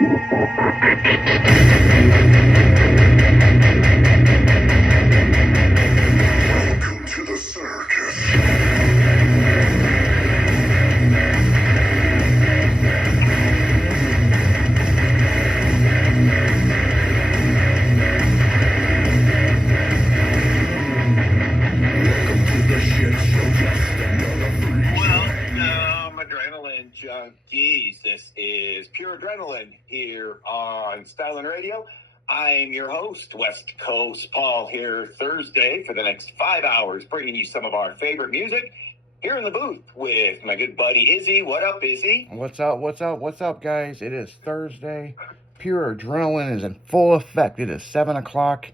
Welcome to the circus. Welcome to the shit show, just another freak. Welcome, adrenaline junkies. This is Pure Adrenaline here on Styling Radio. I'm your host, West Coast Paul, here Thursday for the next 5 hours, bringing you some of our favorite music here in the booth with my good buddy Izzy. What up, Izzy? What's up, guys? It is Thursday. Pure Adrenaline is in full effect. It is 7 o'clock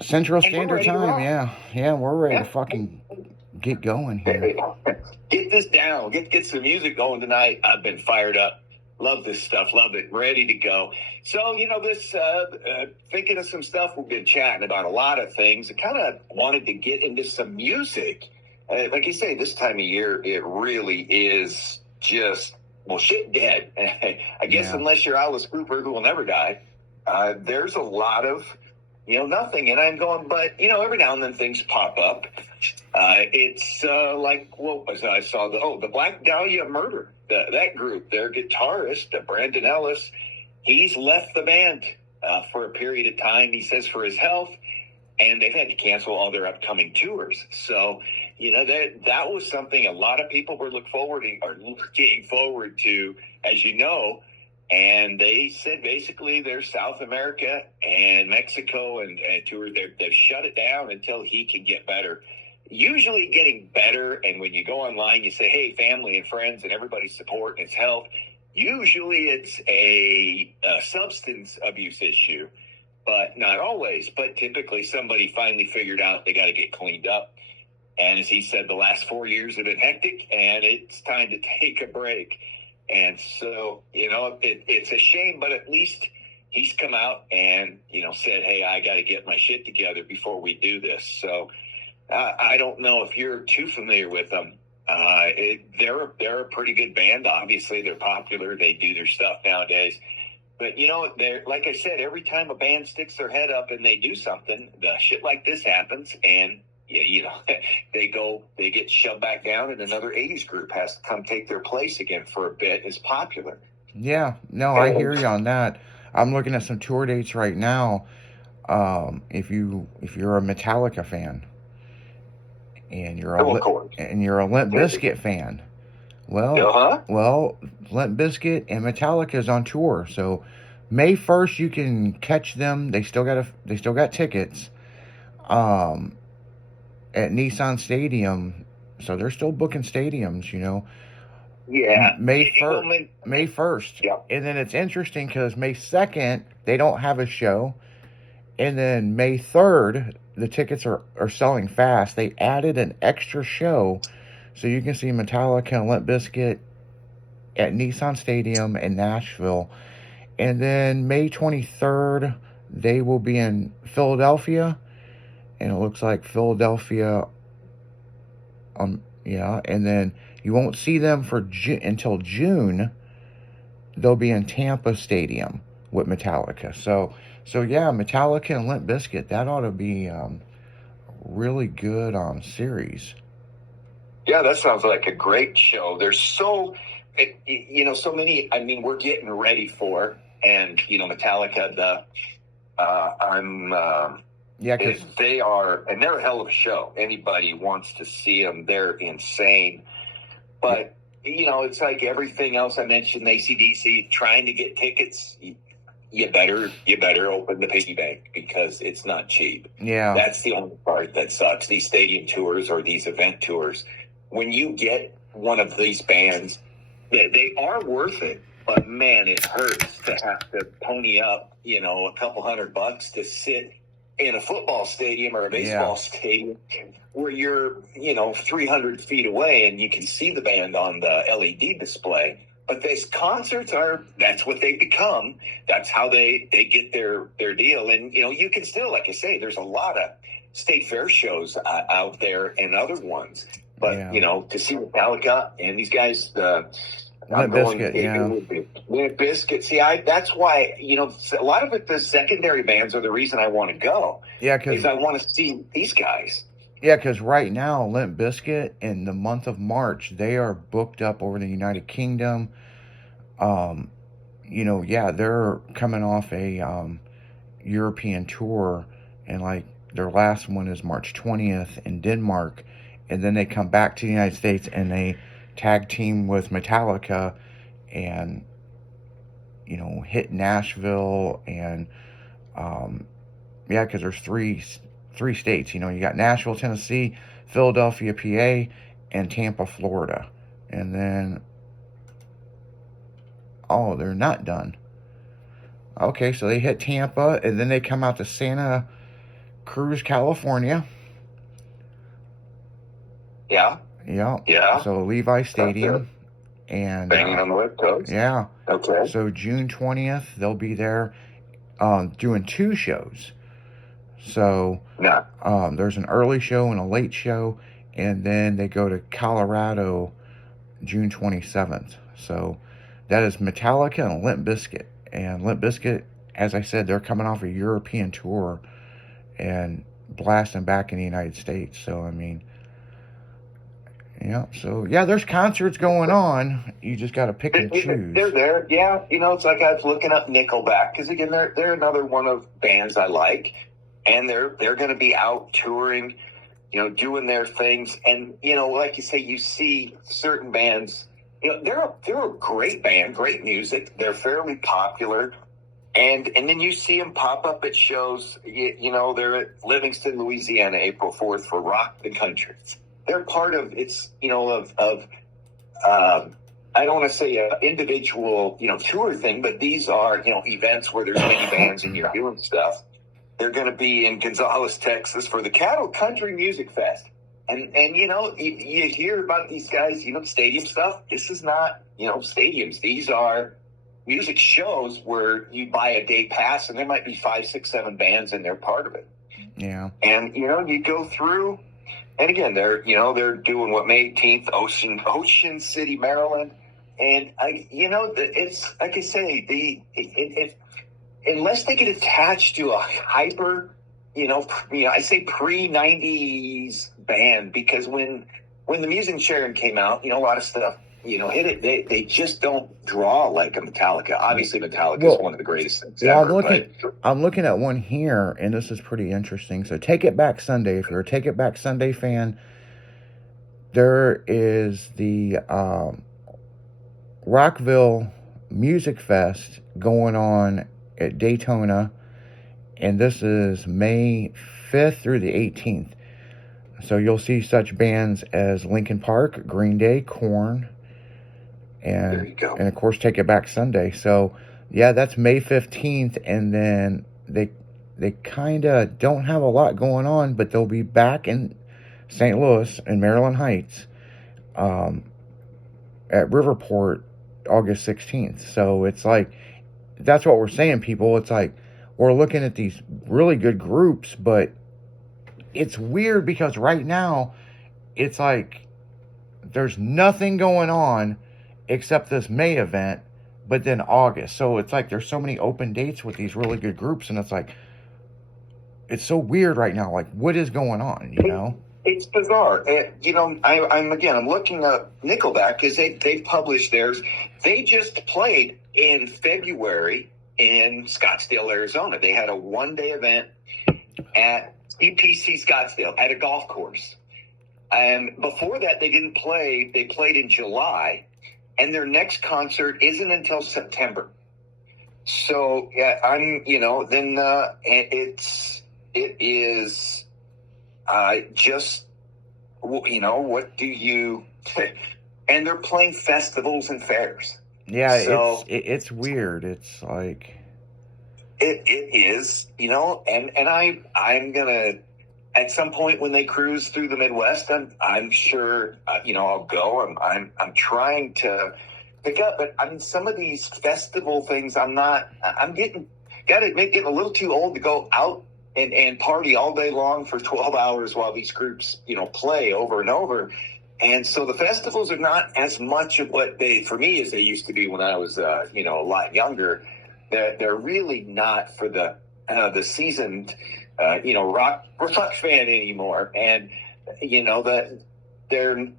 Central Standard Time. Yeah, we're ready to fucking get going here. Get this down. Get some music going tonight. I've been fired up. Love this stuff. Love it. Ready to go. So, this, thinking of some stuff, we've been chatting about a lot of things. I kind of wanted to get into some music. Like you say, this time of year, it really is just, shit dead. I guess unless you're Alice Cooper, who will never die, there's a lot of, nothing. And I'm going, but, every now and then things pop up. It's like, what was I saw? The Black Dahlia Murder. That group, their guitarist, Brandon Ellis, he's left the band for a period of time, he says, for his health, and they've had to cancel all their upcoming tours. So, that was something a lot of people were looking forward to, as you know, and they said basically they're South America and Mexico and tour, they've shut it down until he can get better. Usually getting better, and when you go online, you say, hey, family and friends and everybody's support and his health. Usually it's a substance abuse issue, but not always. But typically somebody finally figured out they got to get cleaned up. And as he said, the last 4 years have been hectic, and it's time to take a break. And so, it's a shame, but at least he's come out and, said, hey, I got to get my shit together before we do this. So, I don't know if you're too familiar with them. They're a pretty good band. Obviously, they're popular. They do their stuff nowadays. But, they're, like I said, every time a band sticks their head up and they do something, the shit like this happens. And, they get shoved back down, and another 80s group has to come take their place again for a bit. It's popular. Yeah, no, I hear you on that. I'm looking at some tour dates right now. If you're a Metallica fan, and you're a Limp Bizkit fan. Well, Limp Bizkit and Metallica is on tour. So May 1st you can catch them. They still got tickets at Nissan Stadium. So they're still booking stadiums, Yeah. May 1st. Yeah. And then it's interesting because May 2nd they don't have a show. And then May 3rd, the tickets are selling fast. They added an extra show so you can see Metallica and Limp Bizkit at Nissan Stadium in Nashville. And then May 23rd, they will be in Philadelphia. And it looks like Philadelphia, and then you won't see them until June. They'll be in Tampa Stadium with Metallica. So yeah, Metallica and Limp Bizkit, that ought to be really good series. Yeah, that sounds like a great show. There's so many. I mean, we're getting ready for, and Metallica. Because they're a hell of a show. Anybody wants to see them, they're insane. But it's like everything else I mentioned. AC/DC trying to get tickets. You better open the piggy bank because it's not cheap. Yeah. That's the only part that sucks. These stadium tours or these event tours, when you get one of these bands, they are worth it. But man, it hurts to have to pony up, a couple $100 to sit in a football stadium or a baseball stadium where you're, 300 feet away and you can see the band on the LED display. But these concerts that's what they become. That's how they get their deal. And, you can still, like I say, there's a lot of state fair shows out there and other ones. But, to see Metallica and these guys, I'm going, Limp Bizkit. See, that's why, a lot of it, the secondary bands are the reason I want to go. Yeah, Because I want to see these guys. Yeah, because right now, Limp Bizkit in the month of March, they are booked up over the United Kingdom. They're coming off a European tour, and like their last one is March 20th in Denmark, and then they come back to the United States and they tag team with Metallica and hit Nashville and because there's three states. You got Nashville, Tennessee, Philadelphia, PA, and Tampa, Florida. And then, they're not done. Okay, so they hit Tampa, and then they come out to Santa Cruz, California. Yeah. Yeah. So Levi Stadium. And banging on the West Coast. Yeah. Okay. So June 20th, they'll be there doing 2 shows. So there's an early show and a late show, and then they go to Colorado June 27th. So that is Metallica and Limp Bizkit. And Limp Bizkit, as I said, they're coming off a European tour and blasting back in the United States. So, I mean, there's concerts going on. You just got to pick and choose. They're there. Yeah. It's like I was looking up Nickelback because, again, they're another one of bands I like. And they're going to be out touring, doing their things. And, like you say, you see certain bands, they're a great band, great music. They're fairly popular. And then you see them pop up at shows. They're at Livingston, Louisiana, April 4th for Rock the Country. They're part of I don't want to say an individual, tour thing, but these are, events where there's many bands and you're doing stuff. They're going to be in Gonzales, Texas for the Cattle Country Music Fest. And you hear about these guys, stadium stuff. This is not, stadiums. These are music shows where you buy a day pass and there might be 5, 6, 7 bands and they're part of it. Yeah. And, you go through, and again, they're doing what, May 18th, Ocean City, Maryland. And it's like I say, unless they get attached to a hyper, I say pre-90s band, because when the Music Sharon came out, a lot of stuff, hit it. They just don't draw like a Metallica. Obviously, Metallica is one of the greatest things ever. I'm looking at one here, and this is pretty interesting. So Take It Back Sunday, if you're a Take It Back Sunday fan, there is the Rockville Music Fest going on at Daytona, and this is May 5th through the 18th. So you'll see such bands as Linkin Park, Green Day, Korn, and of course Take It Back Sunday. So yeah, that's May 15th, and then they kind of don't have a lot going on, but they'll be back in St. Louis and Maryland Heights at Riverport August 16th. So it's like, that's what we're saying, people. It's like we're looking at these really good groups, but it's weird because right now it's like there's nothing going on except this May event, but then August. So it's like there's so many open dates with these really good groups, and it's like, it's so weird right now. Like, what is going on, It's bizarre. I'm looking up Nickelback because they've published theirs. They just played in February in Scottsdale, Arizona. They had a one-day event at CPC Scottsdale at a golf course. And before that, they didn't play. They played in July, and their next concert isn't until September. So yeah, it is just, what do you, and they're playing festivals and fairs. Yeah, so it's weird. It's like, it is, and I'm gonna, at some point when they cruise through the Midwest, I'm sure, I'll go. I'm trying to pick up, but some of these festival things, gotta admit, getting a little too old to go out and party all day long for 12 hours while these groups, play over and over. And so the festivals are not as much of what they, for me, as they used to be when I was, a lot younger. They're really not for the seasoned, rock fan anymore. And,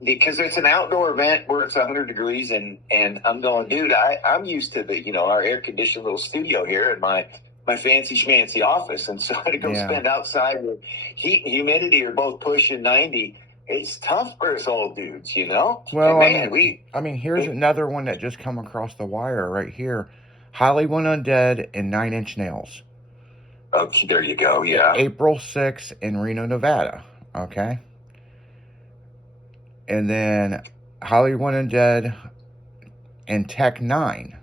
because it's an outdoor event where it's 100 degrees and I'm going, dude, I'm used to the, our air conditioned little studio here in my fancy schmancy office. And so to go spend outside where heat and humidity are both pushing 90, it's tough for us old dudes, Well, and here's another one that just come across the wire right here. Hollywood Undead and 9 Inch Nails. Okay, there you go, yeah. April 6th in Reno, Nevada, okay? And then Hollywood Undead and Tech 9,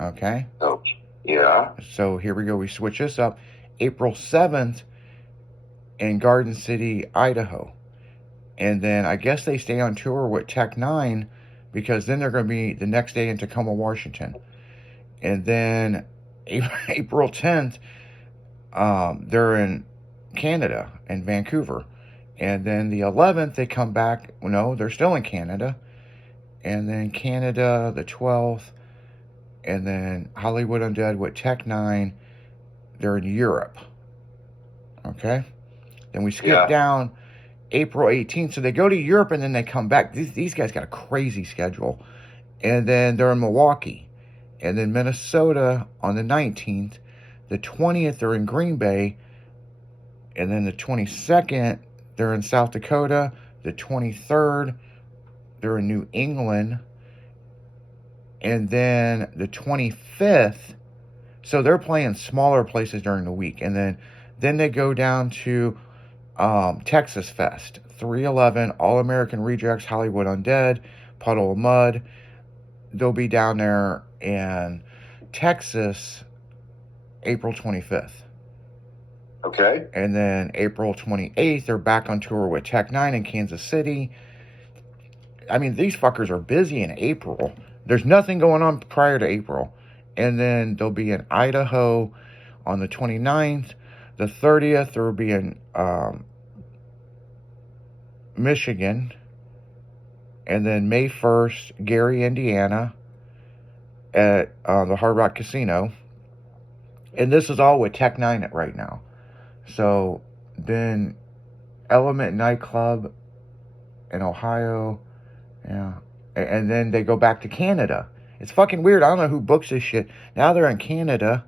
okay? Oh, yeah. So here we go. We switch this up. April 7th in Garden City, Idaho. And then I guess they stay on tour with Tech 9 because then they're going to be the next day in Tacoma, Washington. And then April 10th, they're in Canada, in Vancouver. And then the 11th, they come back. No, they're still in Canada. And then Canada, the 12th. And then Hollywood Undead with Tech 9. They're in Europe. Okay? Then we skip down April 18th. So they go to Europe and then they come back. These guys got a crazy schedule. And then they're in Milwaukee. And then Minnesota on the 19th. The 20th, they're in Green Bay. And then the 22nd, they're in South Dakota. The 23rd, they're in New England. And then the 25th, so they're playing smaller places during the week. And then they go down to Texas Fest, 311, All American Rejects, Hollywood Undead, Puddle of Mud. They'll be down there in Texas April 25th. Okay. And then April 28th, they're back on tour with Tech 9 in Kansas City. These fuckers are busy in April. There's nothing going on prior to April. And then they'll be in Idaho on the 29th. The 30th, they'll be in Michigan. And then May 1st, Gary, Indiana at the Hard Rock Casino. And this is all with Tech 9 right now. So then Element Nightclub in Ohio. Yeah. And then they go back to Canada. It's fucking weird. I don't know who books this shit. Now they're in Canada.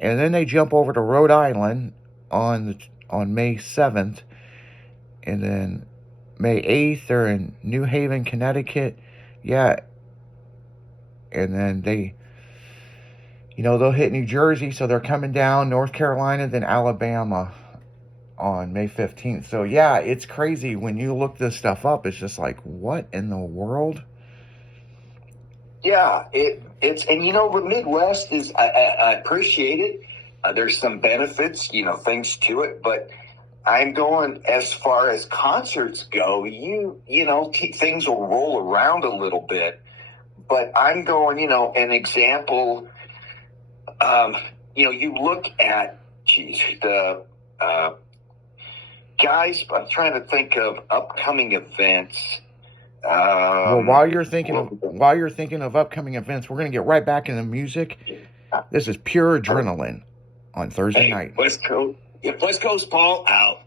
And then they jump over to Rhode Island on May 7th. And then May 8th, they're in New Haven, Connecticut. Yeah. And then they'll hit New Jersey. So they're coming down North Carolina, then Alabama on May 15th. So yeah, it's crazy. When you look this stuff up, it's just like, what in the world? Yeah, it's and the Midwest is I appreciate it. There's some benefits, things to it, but I'm going as far as concerts go. Things will roll around a little bit, but I'm going. An example. You look at the guys. I'm trying to think of upcoming events. Well, while you're thinking of upcoming events, we're going to get right back into music. This is Pure Adrenaline on Thursday night. West Coast, Paul out.